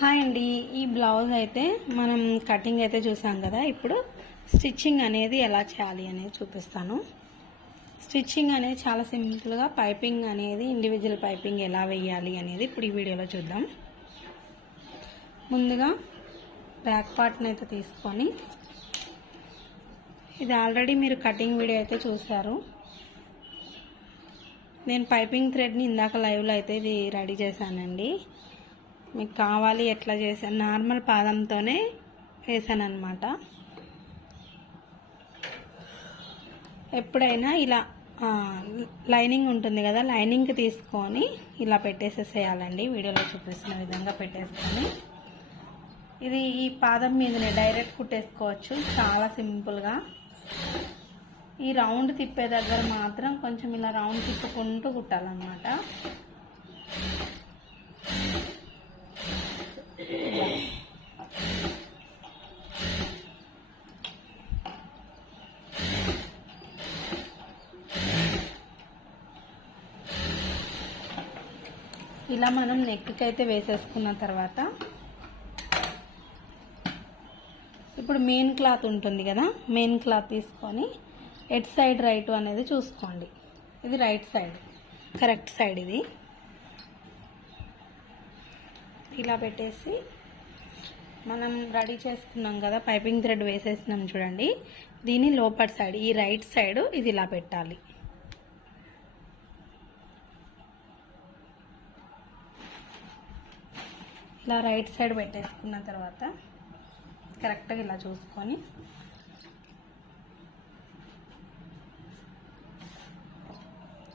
Hi అండి. ఈ blouse అయితే మనం కటింగ్ అయితే చూసాం కదా. ఇప్పుడు స్టిచ్చింగ్ అనేది ఎలా చేయాలి అనేది చూపిస్తాను. స్టిచ్చింగ్ అనేది చాలా సింపుల్గా పైపింగ్ అనేది ఇండివిజువల్ పైపింగ్ ఎలా వేయాలి అనేది ఇప్పుడు ఈ వీడియోలో చూద్దాం. ముందుగా బ్యాక్ పార్ట్ని అయితే తీసుకొని ఇది ఆల్రెడీ మీరు కటింగ్ వీడియో అయితే చూశారు. నేను పైపింగ్ థ్రెడ్ని ఇందాక లైవ్లో అయితే ఇది రెడీ చేశానండి. మీకు కావాలి ఎట్లా చేసాను నార్మల్ పాదంతోనే వేసాను అనమాట ఎప్పుడైనా ఇలా లైనింగ్ ఉంటుంది కదా లైనింగ్కి తీసుకొని ఇలా పెట్టేసేసేయాలండి. వీడియోలో చూపిస్తున్న విధంగా పెట్టేసుకొని. ఇది ఈ పాదం మీదనే డైరెక్ట్ కుట్టేసుకోవచ్చు చాలా సింపుల్గా. ఈ రౌండ్ తిప్పే దగ్గర మాత్రం కొంచెం ఇలా రౌండ్ తిప్పుకుంటూ కుట్టాలన్నమాట. ఇలా మనం నెక్కి అయితే వేసేసుకున్న తర్వాత ఇప్పుడు మెయిన్ క్లాత్ ఉంటుంది కదా మెయిన్ క్లాత్ తీసుకొని ఎట్ సైడ్ రైట్ అనేది చూసుకోండి. ఇది రైట్ సైడ్ కరెక్ట్ సైడ్ ఇది. ఇలా పెట్టేసి మనం రెడీ చేసుకున్నాం కదా పైపింగ్ థ్రెడ్ వేసేసినాం చూడండి. దీని లోపల సైడ్ ఈ రైట్ సైడ్ ఇది ఇలా పెట్టాలి. ఇలా రైట్ సైడ్ పెట్టేసుకున్న తర్వాత కరెక్ట్గా ఇలా చూసుకొని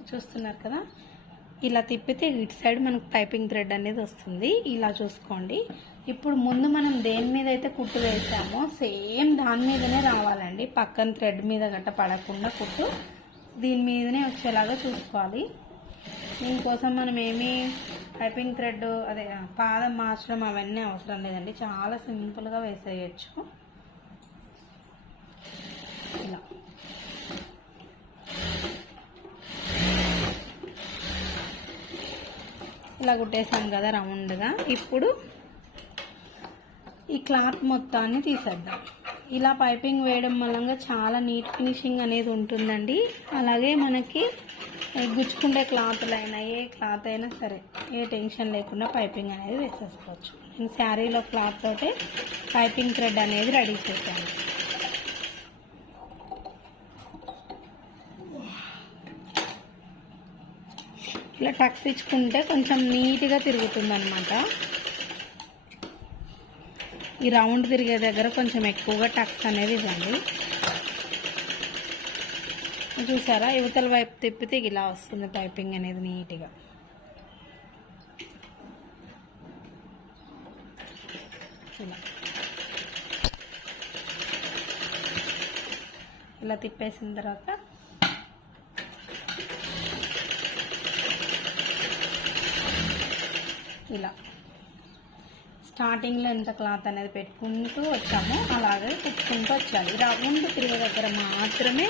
చూస్తున్నారు కదా? ఇలా తిప్పితే ఇటు సైడ్ మనకు పైపింగ్ థ్రెడ్ అనేది వస్తుంది. ఇలా చూసుకోండి. ఇప్పుడు ముందు మనం దేని మీద అయితే కుట్టు వేసామో సేమ్ దాని మీదనే రావాలండి. పక్కన థ్రెడ్ మీద గట్ట పడకుండా కుట్టు దీని మీదనే వచ్చేలాగా చూసుకోవాలి. దీనికోసం మనం ఏమీ పైపింగ్ థ్రెడ్ అదే పాదం మార్చడం అవన్నీ అవసరం లేదండి. చాలా సింపుల్గా వేసేయచ్చు. ఇలా. ఇలా కుట్టేసాం కదా రౌండ్గా. ఇప్పుడు ఈ క్లాత్ మొత్తాన్ని తీసేద్దాం. ఇలా పైపింగ్ వేయడం వల్ల చాలా నీట్ ఫినిషింగ్ అనేది ఉంటుందండి. అలాగే మనకి గుచ్చుకుండే క్లాత్లు అయినా ఏ క్లాత్ అయినా సరే ఏ టెన్షన్ లేకుండా పైపింగ్ అనేది వేసేసుకోవచ్చు. నేను శారీలో క్లాత్ తోటే పైపింగ్ థ్రెడ్ అనేది రెడీ చేశాను. ఇలా టక్స్ ఇచ్చుకుంటే కొంచెం నీట్గా తిరుగుతుంది అనమాట ఈ రౌండ్ తిరిగే దగ్గర కొంచెం ఎక్కువగా టక్స్ అనేది ఇవ్వండి. చూసారా? యువతల వైపు తిప్పితే ఇలా వస్తుంది పైపింగ్ అనేది నీట్గా. ఇలా. ఇలా తిప్పేసిన తర్వాత ఇలా. స్టార్టింగ్లో ఎంత క్లాత్ అనేది పెట్టుకుంటూ వచ్చామో. అలాగే తిప్పుకుంటూ వచ్చాలి. రౌండ్ తిరిగే దగ్గర మాత్రమే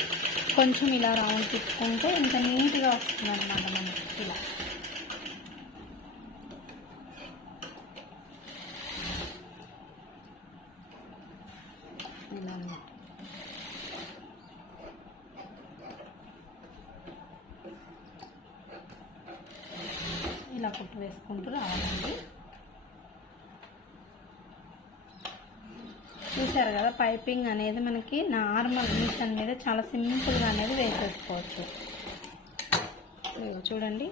కొంచెం ఇలా రౌండ్ తిప్పుకుంటే ఇంత నీట్గా వస్తుంది అనమాట మనకి ఇలా అన్నమాట. ఇలా కుట్టు వేసుకుంటూ రావాలండి చూసారు కదా పైపింగ్ అనేది మనకి నార్మల్ మిషన్ మీద చాలా సింపుల్గా అనేది వేసేసుకోవచ్చు. చూడండి.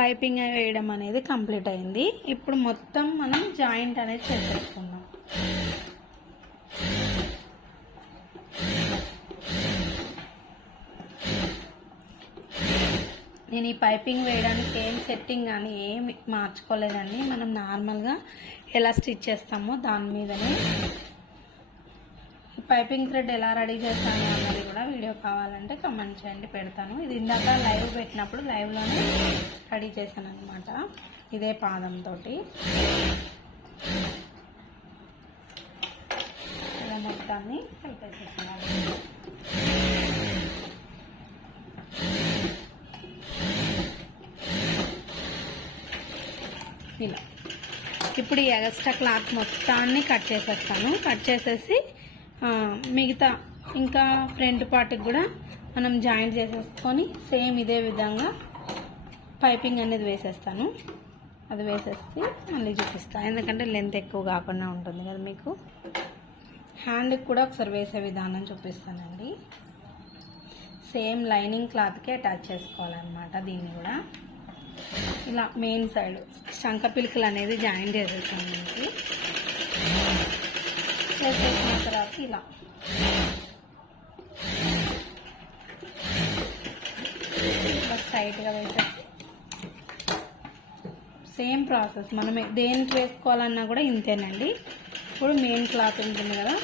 పైపింగ్ వేయడం అనేది కంప్లీట్ అయింది. ఇప్పుడు మొత్తం మనం జాయింట్ అనేది చేసేసుకుందాం. నేను ఈ పైపింగ్ వేయడానికి ఏం సెట్టింగ్ కానీ ఏమి మార్చుకోలేదండి. మనం నార్మల్గా ఎలా స్టిచ్ చేస్తామో దాని మీదనే. పైపింగ్ థ్రెడ్ ఎలా రెడీ చేస్తాను అన్నది కూడా వీడియో కావాలంటే కమెంట్ చేయండి పెడతాను. ఇది ఇందాక లైవ్ పెట్టినప్పుడు లైవ్లోనే రెడీ చేశాను అనమాట ఇదే పాదంతో ఇలా మొత్తాన్ని కలిపేసేసేయాలి. ఇలా. ఇప్పుడు ఈ ఎగస్ట్రా క్లాత్ మొత్తాన్ని కట్ చేసేస్తాను. కట్ చేసేసి మిగతా ఇంకా ఫ్రంట్ పార్ట్కి కూడా మనం జాయింట్ చేసేసుకొని సేమ్ ఇదే విధంగా పైపింగ్ అనేది వేసేస్తాను. అది వేసేసి మళ్ళీ చూపిస్తాను ఎందుకంటే లెంత్ ఎక్కువ కాకుండా ఉంటుంది కదా మీకు. హ్యాండ్కి కూడా ఒకసారి వేసే విధానం చూపిస్తానండి. సేమ్ లైనింగ్ క్లాత్కే అటాచ్ చేసుకోవాలన్నమాట దీన్ని కూడా. ఇలా మెయిన్ సైడ్ శంఖ పిలుకలు అనేది జాయిన్ చేసేసాం మనకి. చేసేసిన తర్వాత ఇలా. టైట్గా వేసేసి. సేమ్ ప్రాసెస్ మనం దేనికి వేసుకోవాలన్నా కూడా ఇంతేనండి. ఇప్పుడు మెయిన్ క్లాత్ ఉంటుంది కదా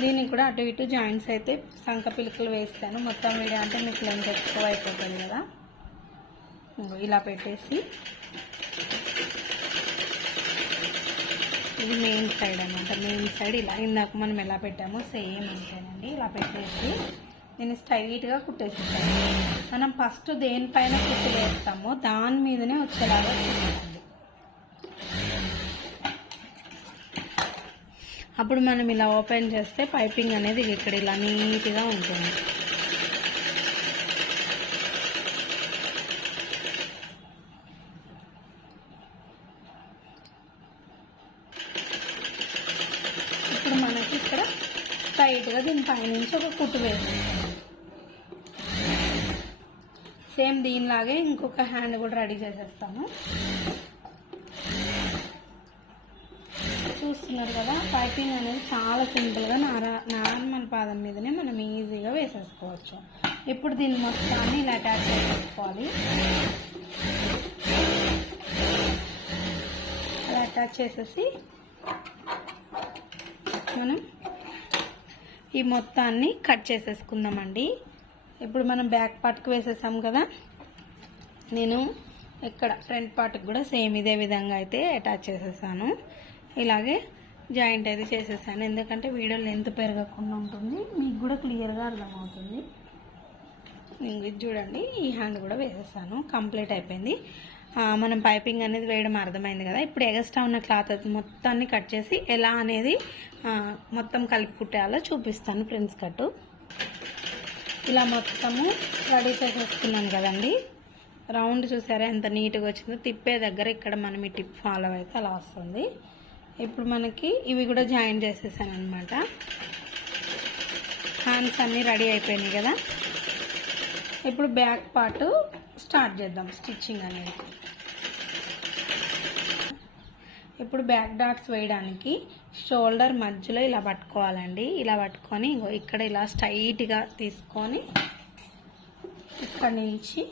దీనికి కూడా అటు ఇటు జాయింట్స్ అయితే శంఖ పిలుకలు వేస్తాను. మొత్తం వీడియో అంటే మీకు లెంత్ ఎక్కువ అయిపోతుంది కదా. ఇలా పెట్టేసి ఇది మెయిన్ సైడ్ అనమాట మెయిన్ సైడ్ ఇలా ఇందాక మనం ఎలా పెట్టామో సేమ్ అంతేనండి. ఇలా పెట్టేసి నేను స్ట్రైట్గా కుట్టేసేస్తాను మనం ఫస్ట్ దేనిపైన కుట్టు వేస్తామో దాని మీదనే వచ్చేలాగా చూసుకోండి అప్పుడు మనం ఇలా ఓపెన్ చేస్తే పైపింగ్ అనేది ఇక్కడ ఇలా నీట్గా ఉంటుంది ఇప్పుడు మనకి ఇక్కడ స్ట్రైట్గా దీని పైనుంచి ఒక కుట్టు వేసేస్తాం సేమ్ దీనిలాగే ఇంకొక హ్యాండ్ కూడా రెడీ చేసేస్తాము. చూస్తున్నారు కదా పైపింగ్ అనేది చాలా సింపుల్గా నారా నారాయణ పాదం మీదనే మనం ఈజీగా వేసేసుకోవచ్చు. ఇప్పుడు దీన్ని మొత్తాన్ని ఇలా అటాచ్ చేసేసుకోవాలి. అలా అటాచ్ చేసేసి మనం ఈ మొత్తాన్ని కట్ చేసేసుకుందామండి. ఇప్పుడు మనం బ్యాక్ పార్ట్కి వేసేసాం కదా. నేను ఇక్కడ ఫ్రంట్ పార్ట్కి కూడా సేమ్ ఇదే విధంగా అయితే అటాచ్ చేసేసాను. ఇలాగే జాయింట్ అయితే చేసేసాను. ఎందుకంటే వీడియో లెంత్ పెరగకుండా ఉంటుంది. మీకు కూడా క్లియర్గా అర్థమవుతుంది. ఇంక ఇది చూడండి. ఈ హ్యాండ్ కూడా వేసేసాను. కంప్లీట్ అయిపోయింది. మనం పైపింగ్ అనేది వేయడం అర్థమైంది కదా. ఇప్పుడు ఎగస్ట్రా ఉన్న క్లాత్ మొత్తాన్ని కట్ చేసి ఎలా అనేది మొత్తం కలిపి కుట్టేయాలో చూపిస్తాను ఫ్రెండ్స్ కట్టు. ఇలా మొత్తము రెడీ చేసేసుకున్నాను కదండి. రౌండ్ చూసారా ఎంత నీట్గా వచ్చిందో? తిప్పే దగ్గర ఇక్కడ మనం ఈ టిప్ ఫాలో అయితే అలా వస్తుంది. ఇప్పుడు మనకి ఇవి కూడా జాయిన్ చేసేసాను అనమాట హ్యాండ్స్ అన్నీ రెడీ అయిపోయినాయి కదా. ఇప్పుడు బ్యాక్ పార్ట్ స్టార్ట్ చేద్దాం స్టిచ్చింగ్ అనేది. ఇప్పుడు బ్యాక్ డాట్స్ వేయడానికి షోల్డర్ మధ్యలో ఇలా పట్టుకోవాలండి. ఇలా పట్టుకొని ఇక్కడ ఇలా స్ట్రైట్గా తీసుకొని ఇక్కడ నుంచి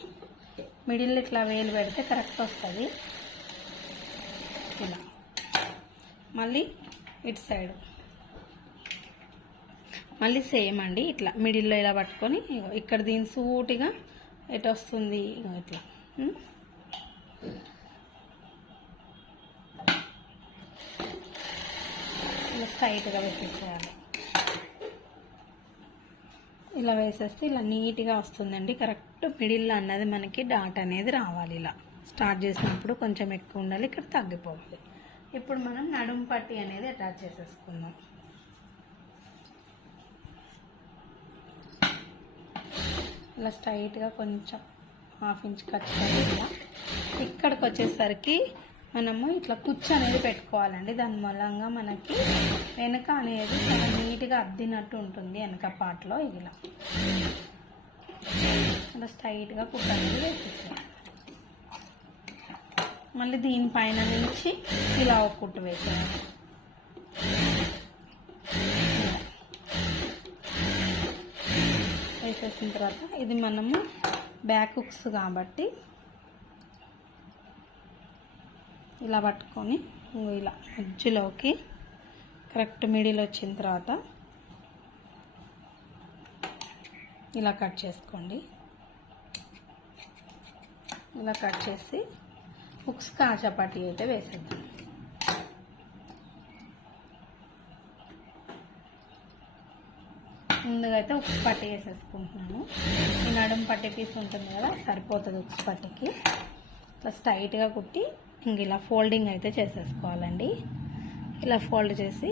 మిడిల్ ఇట్లా వేలు పెడితే కరెక్ట్ వస్తుంది. ఇలా. మళ్ళీ ఇటు సైడ్. మళ్ళీ సేమ్ అండి ఇట్లా మిడిల్లో ఇలా పట్టుకొని ఇక్కడ దీని సూటిగా ఎటు వస్తుంది ఇట్లా. ఇలా స్ట్రైట్గా వేసేసేయాలి ఇలా వేసేస్తే ఇలా నీట్గా వస్తుందండి. కరెక్ట్ మిడిల్లో అన్నది మనకి డాట్ అనేది రావాలి ఇలా. స్టార్ట్ చేసినప్పుడు కొంచెం ఎక్కువ ఉండాలి ఇక్కడ తగ్గిపోవాలి. ఇప్పుడు మనం నడుము పట్టి అనేది అటాచ్ చేసేసుకుందాం. ఇలా స్ట్రైట్గా కొంచెం హాఫ్ ఇంచ్ కట్ ఇలా ఇక్కడికి వచ్చేసరికి మనము ఇట్లా కుచ్చు అనేది పెట్టుకోవాలండి. దాని మూలంగా మనకి వెనక అనేది చాలా నీట్గా అద్దినట్టు ఉంటుంది వెనక పాటలో ఇలా. ఇలా స్ట్రైట్గా కుక్క అనేది వేసేసాం మళ్ళీ దీనిపైన నుంచి ఇలా ఒక కుట్టు వేసేయాలి. వేసేసిన తర్వాత ఇది మనము బ్యాక్ హుక్స్ కాబట్టి ఇలా పట్టుకొని ఇలా మధ్యలోకి కరెక్ట్ మిడిల్ వచ్చిన తర్వాత ఇలా కట్ చేసుకోండి. ఇలా కట్ చేసి హుక్స్ కాచపాటి అయితే వేసేద్దాం. ముందుగా అయితే ఉక్స్ పట్టి వేసేసుకుంటున్నాను. ఈ నడుము పట్టి పీస్ ఉంటుంది కదా సరిపోతుంది ఉక్స్ పట్టికి. ఇట్లా స్ట్రైట్గా కుట్టి ఇంక ఇలా ఫోల్డింగ్ అయితే చేసేసుకోవాలండి. ఇలా ఫోల్డ్ చేసి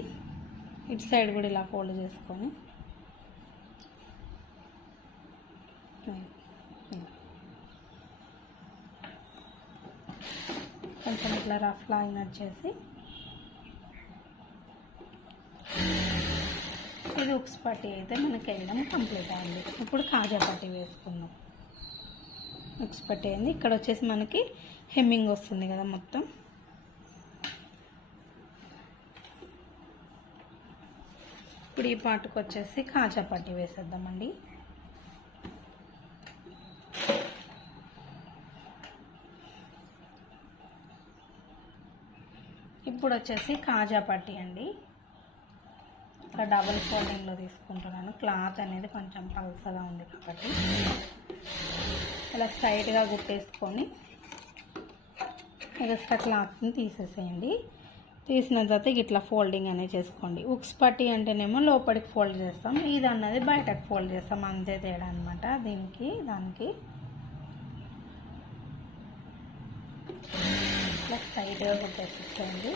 ఇటు సైడ్ కూడా ఇలా ఫోల్డ్ చేసుకొని. కొంచెం ఇట్లా రఫ్ లాగినట్టు చేసి ఇది పట్టి అయితే మనకి వేయడం కంప్లీట్ అయింది. ఇప్పుడు కాజా పట్టి వేసుకుందాం. ఉక్స్ పట్టి అయింది ఇక్కడ వచ్చేసి మనకి హెమ్మింగ్ వస్తుంది కదా మొత్తం. ఇప్పుడు ఈ పాటకు వచ్చేసి కాజా పట్టి వేసేద్దామండి. ఇప్పుడు వచ్చేసి కాజా పట్టి అండి. ఇట్లా డబుల్ ఫోల్డింగ్లో తీసుకుంటున్నాను. క్లాత్ అనేది కొంచెం పల్సగా ఉంది కాబట్టి ఇలా స్ట్రైట్గా గుట్టేసుకొని ఎక్స్ట్రా క్లాత్ని తీసేసేయండి. తీసిన తర్వాత ఇట్లా ఫోల్డింగ్ అనేది చేసుకోండి. ఉక్స్ పట్టి అంటేనేమో లోపలికి ఫోల్డ్ చేస్తాం. ఇది అన్నది బయటకు ఫోల్డ్ చేస్తాం. అంతే తేడా అనమాట దీనికి దానికి. ఇట్లా స్ట్రైట్గా కుట్టేసేసేయండి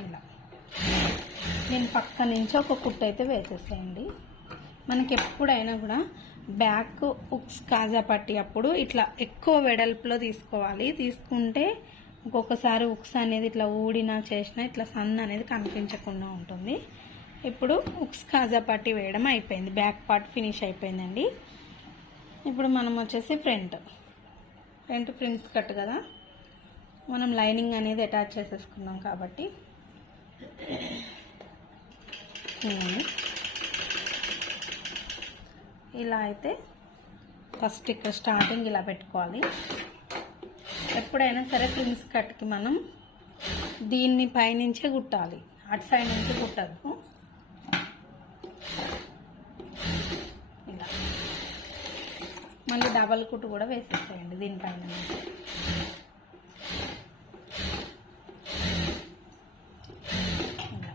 ఇలా నేను పక్క నుంచి ఒక కుట్టు అయితే వేసేసేయండి. మనకి ఎప్పుడైనా కూడా బ్యాక్ ఉక్స్ కాజా పట్టి అప్పుడు ఇట్లా ఎక్కువ వెడల్పులో తీసుకోవాలి. తీసుకుంటే ఒక్కొక్కసారి ఉక్స్ అనేది ఇట్లా ఊడినా చేసినా ఇట్లా సన్న అనేది కనిపించకుండా ఉంటుంది. ఇప్పుడు ఉక్స్ కాజా పట్టి వేయడం అయిపోయింది. బ్యాక్ పార్ట్ ఫినిష్ అయిపోయిందండి. ఇప్పుడు మనం వచ్చేసి ఫ్రంట్. ఫ్రంట్ ప్రింట్స్ కట్ కదా? మనం లైనింగ్ అనేది అటాచ్ చేసేసుకున్నాం కాబట్టి. ఉమ్. ఇలా అయితే ఫస్ట్ ఇక్కడ స్టార్టింగ్ ఇలా పెట్టుకోవాలి. ఎప్పుడైనా సరే ప్రిన్స్ కట్కి మనం దీన్ని పైనుంచే కుట్టాలి. అటు సైడ్ నుంచి కుట్టద్దు. ఇలా. మళ్ళీ డబల్ కుట్టు కూడా వేసేసేయండి దీనిపైన నుంచి. ఇలా.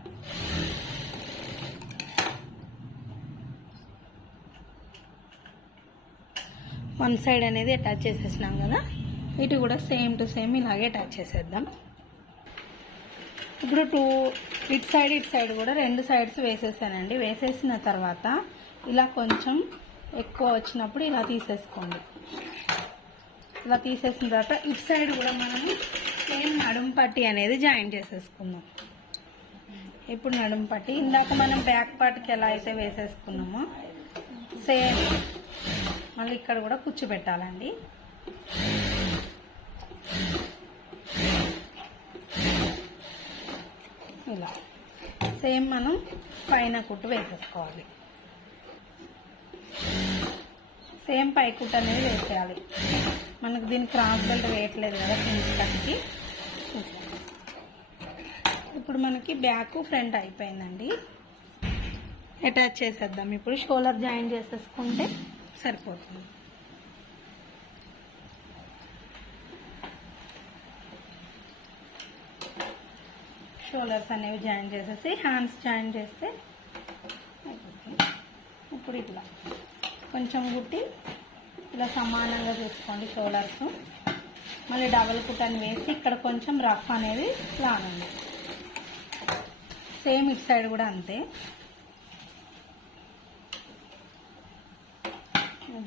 వన్ సైడ్ అనేది అటాచ్ చేసేసినాం కదా. ఇటు కూడా సేమ్ టు సేమ్ ఇలాగే అటాచ్ చేసేద్దాం. ఇప్పుడు టూ ఇటు సైడ్ ఇటు సైడ్ కూడా రెండు సైడ్స్ వేసేసానండి. వేసేసిన తర్వాత ఇలా కొంచెం ఎక్కువ వచ్చినప్పుడు ఇలా తీసేసుకోండి. ఇలా తీసేసిన తర్వాత ఇటు సైడ్ కూడా మనము సేమ్ నడుం పట్టి అనేది జాయిన్ చేసేసుకుందాం. ఇప్పుడు నడుం పట్టి ఇందాక మనం బ్యాక్ పార్ట్కి ఎలా అయితే వేసేసుకున్నామో సేమ్ మళ్ళీ ఇక్కడ కూడా కూర్చోబెట్టాలండి. ఇలా. సేమ్ మనం పైన కుట్టు వేసేసుకోవాలి. సేమ్ పై కుట్టు అనేది వేసేయాలి. మనకు దీని క్రాస్ బెల్ట్ వేయట్లేదు కదా కింది కట్కి. ఇప్పుడు మనకి బ్యాక్ ఫ్రంట్ అయిపోయిందండి. అటాచ్ చేసేద్దాం. ఇప్పుడు షోలర్ జాయిన్ చేసేసుకుంటే సరిపోతుంది. షోల్డర్స్ అనేవి జాయిన్ చేసేసి హ్యాండ్స్ జాయిన్ చేస్తే ఇప్పుడు ఇట్లా. కొంచెం కుట్టి ఇలా సమానంగా చూసుకోండి షోల్డర్స్ మళ్ళీ డబల్ కుట్టని వేసి ఇక్కడ కొంచెం రఫ్ అనేది లాగండి. సేమ్ ఇటు సైడ్ కూడా అంతే.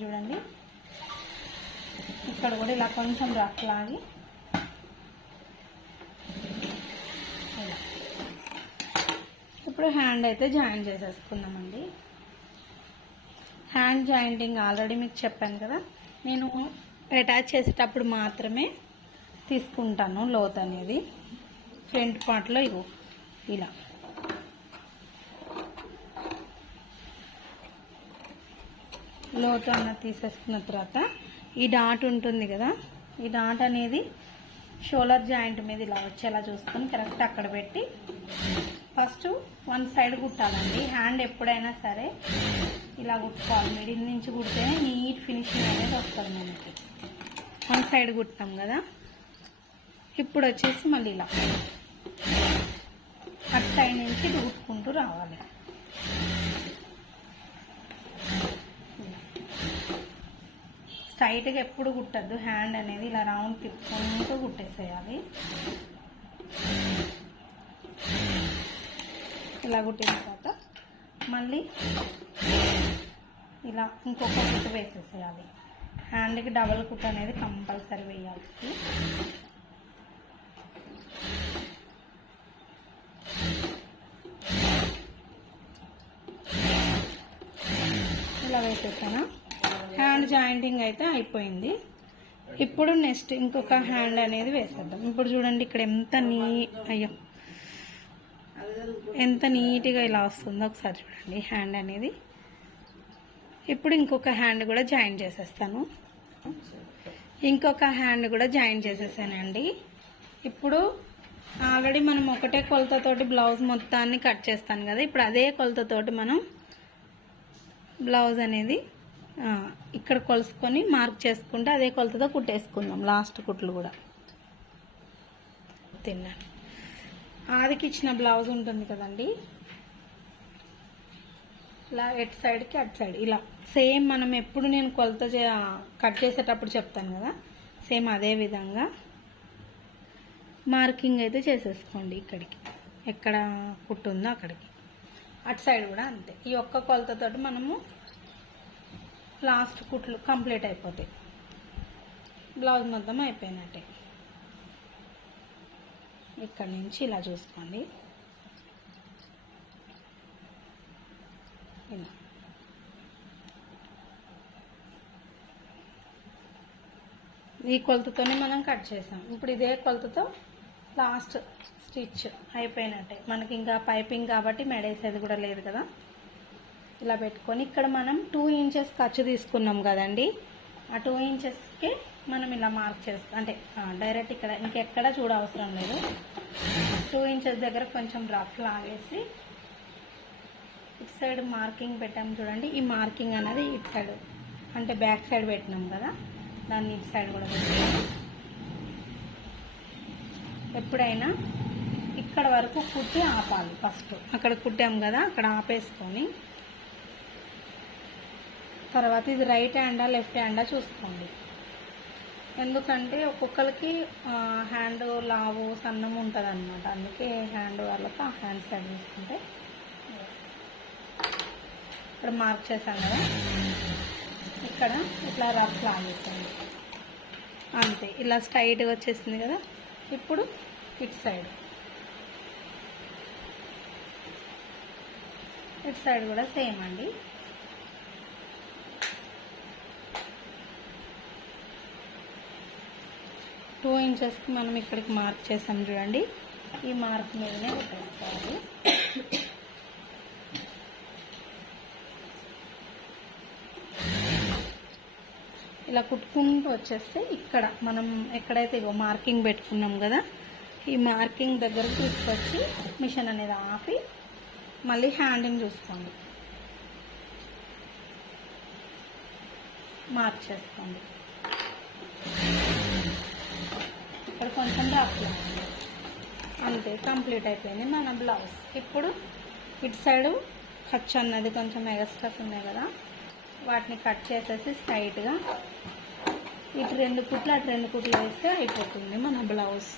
చూడండి. ఇక్కడ కూడా ఇలా కొంచెం రఫ్ లాగి. ఇప్పుడు హ్యాండ్ అయితే జాయిన్ చేసేసుకుందామండి. హ్యాండ్ జాయింటింగ్ ఆల్రెడీ మీకు చెప్పాను కదా. నేను అటాచ్ చేసేటప్పుడు మాత్రమే తీసుకుంటాను లోత్ అనేది ఫ్రంట్ పార్ట్లో ఇగో ఇలా. లోతు అన్న తీసేసుకున్న తర్వాత ఈ డాట్ ఉంటుంది కదా ఈ డాట్ అనేది షోలర్ జాయింట్ మీద ఇలా వచ్చేలా చూసుకొని కరెక్ట్ అక్కడ పెట్టి ఫస్ట్ వన్ సైడ్ కుట్టాలండి. హ్యాండ్ ఎప్పుడైనా సరే ఇలా కుట్టుకోవాలి. మిడిల్ నుంచి కుడితేనే నీట్ ఫినిషింగ్ అనేది వస్తుంది మనకి. వన్ సైడ్ కుట్టాం కదా ఇప్పుడు వచ్చేసి మళ్ళీ ఇలా. అట్ సైడ్ నుంచి ఇటు కుట్టుకుంటూ రావాలి. స్ట్రైట్గా ఎప్పుడు కుట్టద్దు. హ్యాండ్ అనేది ఇలా రౌండ్ తిప్పుకుంటూ కుట్టేసేయాలి. ఇలా కుట్టిన తర్వాత మళ్ళీ ఇలా ఇంకొక కుట్టు వేసేసేయాలి. హ్యాండ్కి డబల్ కుట్ అనేది కంపల్సరీ వేయాలి ఇలా వేసేసాను హ్యాండ్ జాయింటింగ్ అయితే అయిపోయింది. ఇప్పుడు నెక్స్ట్ ఇంకొక హ్యాండ్ అనేది వేసేద్దాం. ఇప్పుడు చూడండి ఇక్కడ ఎంత నీ అయ్యో. ఎంత నీట్గా ఇలా వస్తుందో ఒకసారి చూడండి హ్యాండ్ అనేది. ఇప్పుడు ఇంకొక హ్యాండ్ కూడా జాయిన్ చేసేస్తాను. ఇంకొక హ్యాండ్ కూడా జాయిన్ చేసేసానండి. ఇప్పుడు ఆల్రెడీ మనం ఒకటే కొలతతోటి బ్లౌజ్ మొత్తాన్ని కట్ చేస్తాను కదా. ఇప్పుడు అదే కొలతతోటి మనం బ్లౌజ్ అనేది ఇక్కడ కొలుసుకొని మార్క్ చేసుకుంటే అదే కొలతతో కుట్టేసుకుందాం. లాస్ట్ కుట్లు కూడా. తిన్నాను. ఆదికి ఇచ్చిన బ్లౌజ్ ఉంటుంది కదండి. ఇలా ఎట్ సైడ్కి అటు సైడ్ ఇలా సేమ్ మనం ఎప్పుడు నేను కొలత కట్ చేసేటప్పుడు చెప్తాను కదా. సేమ్ అదే విధంగా మార్కింగ్ అయితే చేసేసుకోండి ఇక్కడికి. ఎక్కడ కుట్టు ఉందో అక్కడికి. అటు సైడ్ కూడా అంతే. ఈ ఒక్క కొలతతోటి మనము లాస్ట్ కుట్లు కంప్లీట్ అయిపోతాయి. బ్లౌజ్ మొత్తం అయిపోయినట్టే. ఇక్కడ నుంచి ఇలా చూసుకోండి. ఇలా. ఈ కొలతతోనే మనం కట్ చేసాం. ఇప్పుడు ఇదే కొలతతో లాస్ట్ స్టిచ్ అయిపోయినట్టే. మనకి ఇంకా పైపింగ్ కాబట్టి మెడేసేది కూడా లేదు కదా. ఇలా పెట్టుకొని ఇక్కడ మనం టూ ఇంచెస్ ఖర్చు తీసుకున్నాం కదండి. ఆ టూ ఇంచెస్కి మనం ఇలా మార్క్ చేస్తాం అంటే డైరెక్ట్ ఇక్కడ ఇంకెక్కడ చూడవసరం లేదు. టూ ఇంచెస్ దగ్గర కొంచెం రఫ్ లాగేసి ఇటు సైడ్ మార్కింగ్ పెట్టాము చూడండి. ఈ మార్కింగ్ అనేది ఇటు సైడ్ అంటే బ్యాక్ సైడ్ పెట్టినాం కదా. దాన్ని ఇటు సైడ్ కూడా పెట్టాము ఎప్పుడైనా ఇక్కడ వరకు కుట్టి ఆపాలి ఫస్ట్ అక్కడ కుట్టాం కదా అక్కడ ఆపేసుకొని తర్వాత ఇది రైట్ హ్యాండా లెఫ్ట్ హ్యాండా చూసుకోండి. ఎందుకంటే ఒక్కొక్కరికి హ్యాండ్ లావు సన్నం ఉంటుంది అనమాట అందుకే హ్యాండ్ వాళ్ళకి ఆ హ్యాండ్ సైడ్ చూసుకుంటే ఇక్కడ మార్క్ చేశాను కదా. ఇక్కడ ఇట్లా రఫ్ లాగేసండి అంతే ఇలా స్ట్రైట్గా వచ్చేసింది కదా. ఇప్పుడు ఇటు సైడ్ ఇటు సైడ్ కూడా సేమ్ అండి. టూ ఇంచెస్కి మనం ఇక్కడికి మార్క్ చేసాం చూడండి. ఈ మార్క్ మీదనే పెట్టేసుకోవాలి. ఇలా కుట్టుకుంటూ వచ్చేస్తే ఇక్కడ మనం ఎక్కడైతే ఇగో మార్కింగ్ పెట్టుకున్నాం కదా ఈ మార్కింగ్ దగ్గరకు తీసుకొచ్చి మిషన్ అనేది ఆపి మళ్ళీ హ్యాండింగ్ చూసుకోండి. మార్క్ చేసుకోండి ఇక్కడ కొంచెం డాక్టర్ అంతే కంప్లీట్ అయిపోయింది మన బ్లౌజ్. ఇప్పుడు ఇటు సైడు ఖర్చు అన్నది కొంచెం ఎగస్ట్రాస్ ఉన్నాయి కదా వాటిని కట్ చేసేసి స్ట్రైట్గా ఇటు రెండు కుట్లు అటు రెండు కుట్లు వేస్తే అయిపోతుంది మన బ్లౌజ్.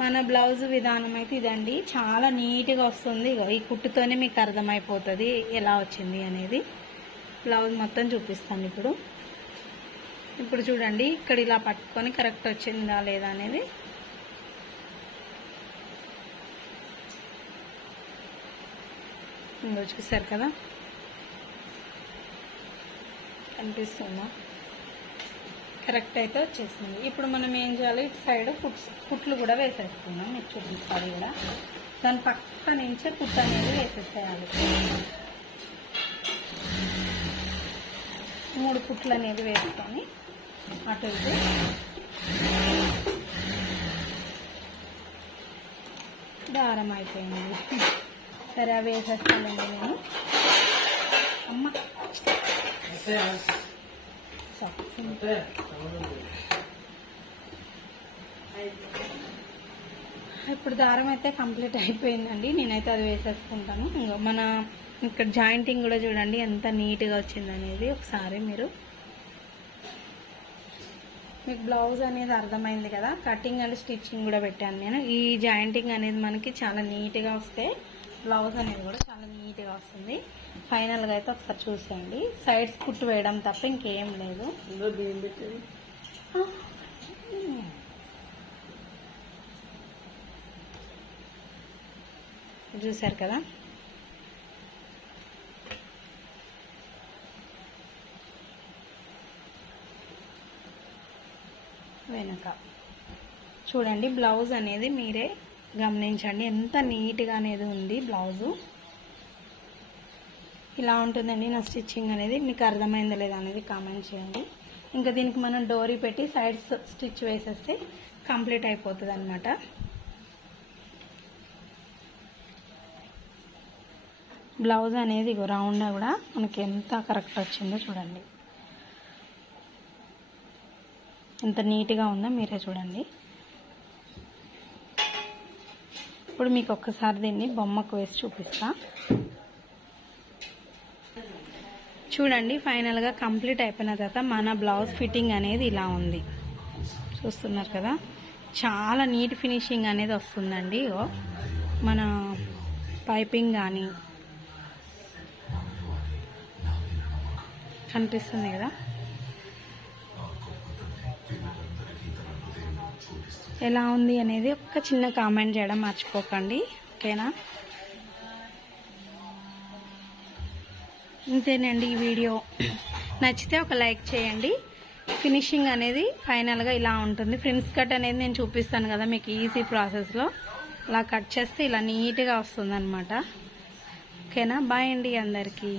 మన బ్లౌజ్ విధానం అయితే ఇదండి. చాలా నీట్గా వస్తుంది. ఇగో ఈ కుట్టుతోనే మీకు అర్థమైపోతుంది ఎలా వచ్చింది అనేది. బ్లౌజ్ మొత్తం చూపిస్తాను ఇప్పుడు. ఇప్పుడు చూడండి ఇక్కడ ఇలా పట్టుకొని కరెక్ట్ వచ్చిందా లేదా అనేది. ఇంకో చూసారు కదా? కనిపిస్తుందా? కరెక్ట్ అయితే వచ్చేసింది. ఇప్పుడు మనం ఏం చేయాలి? ఇటు సైడ్ పుట్స్ కుట్లు కూడా వేసేసుకున్నాం మీరు చూపిస్తారు కూడా. దాని పక్క నుంచే కుట్టు అనేది వేసేసేయాలి. మూడు పుట్లు అనేది వేసుకొని అటు ఇటు. దారం అయిపోయింది. సరే అవి వేసేస్తానండి నేను. అమ్మ. ఇప్పుడు దారం అయితే కంప్లీట్ అయిపోయిందండి. నేనైతే అది వేసేసుకుంటాను. ఇంకా మన ఇక్కడ జాయింటింగ్ కూడా చూడండి ఎంత నీట్గా వచ్చింది అనేది ఒకసారి మీరు. మీకు బ్లౌజ్ అనేది అర్థమైంది కదా కటింగ్ అండ్ స్టిచ్చింగ్ కూడా పెట్టాను నేను. ఈ జాయింటింగ్ అనేది మనకి చాలా నీట్గా వస్తే బ్లౌజ్ అనేది కూడా చాలా నీట్గా వస్తుంది. ఫైనల్గా అయితే ఒకసారి చూసేయండి. సైడ్స్ కుట్టు వేయడం తప్ప ఇంకేం లేదు. చూసారు కదా? వెనుక. చూడండి బ్లౌజ్ అనేది మీరే గమనించండి. ఎంత నీట్గా అనేది ఉంది బ్లౌజు. ఇలా ఉంటుందండి నా స్టిచ్చింగ్ అనేది. మీకు అర్థమైందో లేదా అనేది కామెంట్ చేయండి. ఇంకా దీనికి మనం డోరీ పెట్టి సైడ్స్ స్టిచ్ వేసేస్తే కంప్లీట్ అయిపోతుంది అనమాట బ్లౌజ్ అనేది ఇగో రౌండ్ కూడా మనకి ఎంత కరెక్ట్ వచ్చిందో చూడండి. ఎంత నీట్గా ఉందో మీరే చూడండి. ఇప్పుడు మీకు ఒక్కసారి దీన్ని బొమ్మకు వేసి చూపిస్తా. చూడండి ఫైనల్గా కంప్లీట్ అయిపోయిన తర్వాత మన బ్లౌజ్ ఫిట్టింగ్ అనేది ఇలా ఉంది. చూస్తున్నారు కదా? చాలా నీట్ ఫినిషింగ్ అనేది వస్తుందండి. మన పైపింగ్ కానీ కనిపిస్తుంది కదా? ఎలా ఉంది అనేది ఒక చిన్న కామెంట్ చేయడం మర్చిపోకండి. ఓకేనా? ఇంతేనండి ఈ వీడియో. నచ్చితే ఒక లైక్ చేయండి. ఫినిషింగ్ అనేది ఫైనల్గా ఇలా ఉంటుంది. ఫ్రిన్స్ కట్ అనేది నేను చూపిస్తాను కదా మీకు ఈజీ ప్రాసెస్లో. ఇలా కట్ చేస్తే ఇలా నీట్గా వస్తుంది అనమాట ఓకేనా? బాయ్ అండి అందరికీ.